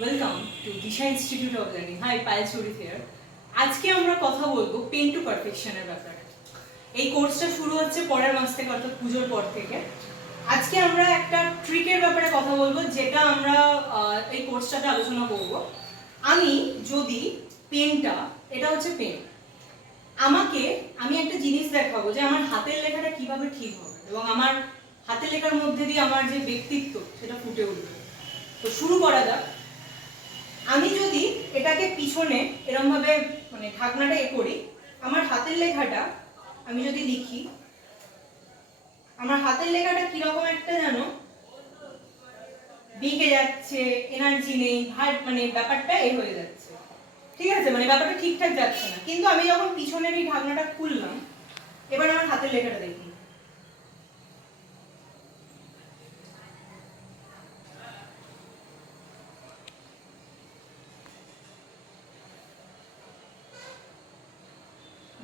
Welcome to Disha institute of learning hi Payel Sharif here আজকে আমরা কথা বলব পেন টু পারফেকশনের ব্যাপারে। এই কোর্সটা শুরু হচ্ছে পরের মাস থেকে, অর্থাৎ পুজোর পর থেকে। আজকে আমরা একটা ট্রিকের ব্যাপারে কথা বলব, যেটা আমরা এই কোর্সটাতে আলোচনা করব। আমি যদি পেনটা এটা হচ্ছে পেন আমাকে, আমি একটা জিনিস দেখাবো যে আমার হাতের লেখাটা কীভাবে ঠিক হবে এবং আমার হাতের লেখার মধ্যে দিয়ে আমার যে ব্যক্তিত্ব, সেটা ফুটে উঠবে। তো শুরু করা যাক। এটাকে পিছনে এরম ভাবে মানে ঢাকনাটা এ করি আমার হাতের লেখাটা আমি যদি লিখি, আমার হাতের লেখাটা কীরকম একটা জানো? বেঁকে যাচ্ছে এনার্জি নেই, ভার মানে ব্যাপারটা এ হয়ে যাচ্ছে। ঠিক আছে? মানে ব্যাপারটা ঠিকঠাক যাচ্ছে না। কিন্তু আমি যখন পিছনের এই ঢাকনাটা খুললাম, এবার আমার হাতের লেখাটা দেখি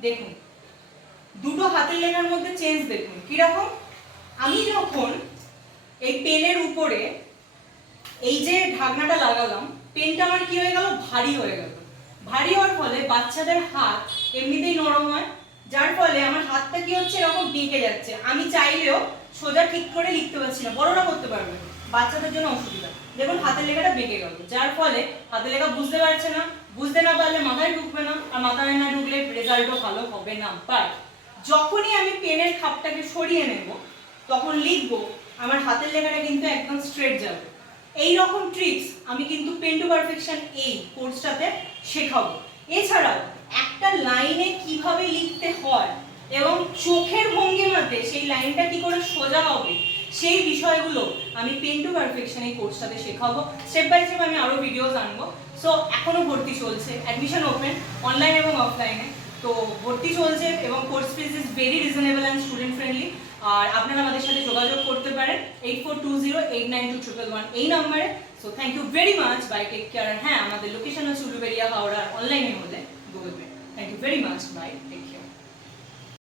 দেখুন। দুটো হাতের লেখার মধ্যে চেঞ্জ দেখুন। কীরকম? আমি যখন এই পেনের উপরে এই যে ঢাকনাটা লাগালাম, পেনটা আমার কি হয়ে গেল? ভারী হয়ে গেল। ভারী হওয়ার ফলে বাচ্চাদের হাত এমনিতেই নরম হয়। যার ফলে আমার হাতটা কি হচ্ছে? এরকম বেঁকে যাচ্ছে। আমি চাইলেও সোজা ঠিক করে লিখতে পারছি না। বড়রা করতে পারবে বাচ্চাদের জন্য অসুবিধা। দেখুন, হাতের লেখাটা বেঁকে গেল। যার ফলে হাতের লেখা বুঝতে পারছে না। বুঝতে না পারলে মাথায় ঢুকবে না। মাথায় না ঢুকলে রেজাল্টও ভালো হবে না। বাট যখনই আমি পেনের খাপটাকে সরিয়ে নেব, তখন লিখব, আমার হাতের লেখাটা কিন্তু একদম স্ট্রেট যাবে। এই রকম ট্রিক্স আমি কিন্তু পেন টু পারফেকশন এই কোর্সটাতে শেখাবো। এছাড়াও একটা লাইনে কীভাবে লিখতে হয় এবং চোখের ভঙ্গিমাতে সেই লাইনটা কি করে সোজা হবে সেই বিষয়গুলো আমি পেন টু পারফেকশন এই কোর্সটাতে শেখাবো। স্টেপ বাই স্টেপ আমি আরও ভিডিওস আনব। সো এখনও ভর্তি চলছে। অ্যাডমিশন ওপেন অনলাইন এবং অফলাইনে তো ভর্তি চলছে এবং course fees is very reasonable and student friendly আর আপনারা আমাদের সাথে যোগাযোগ করতে পারেন। Eight four two zero eight nine two triple one এই নাম্বারে so thank you very much bye take care হ্যাঁ আমাদের লোকেশন হচ্ছে উলুবেরিয়া হাওড়া অনলাইনে হলে Google Pay thank you very much bye take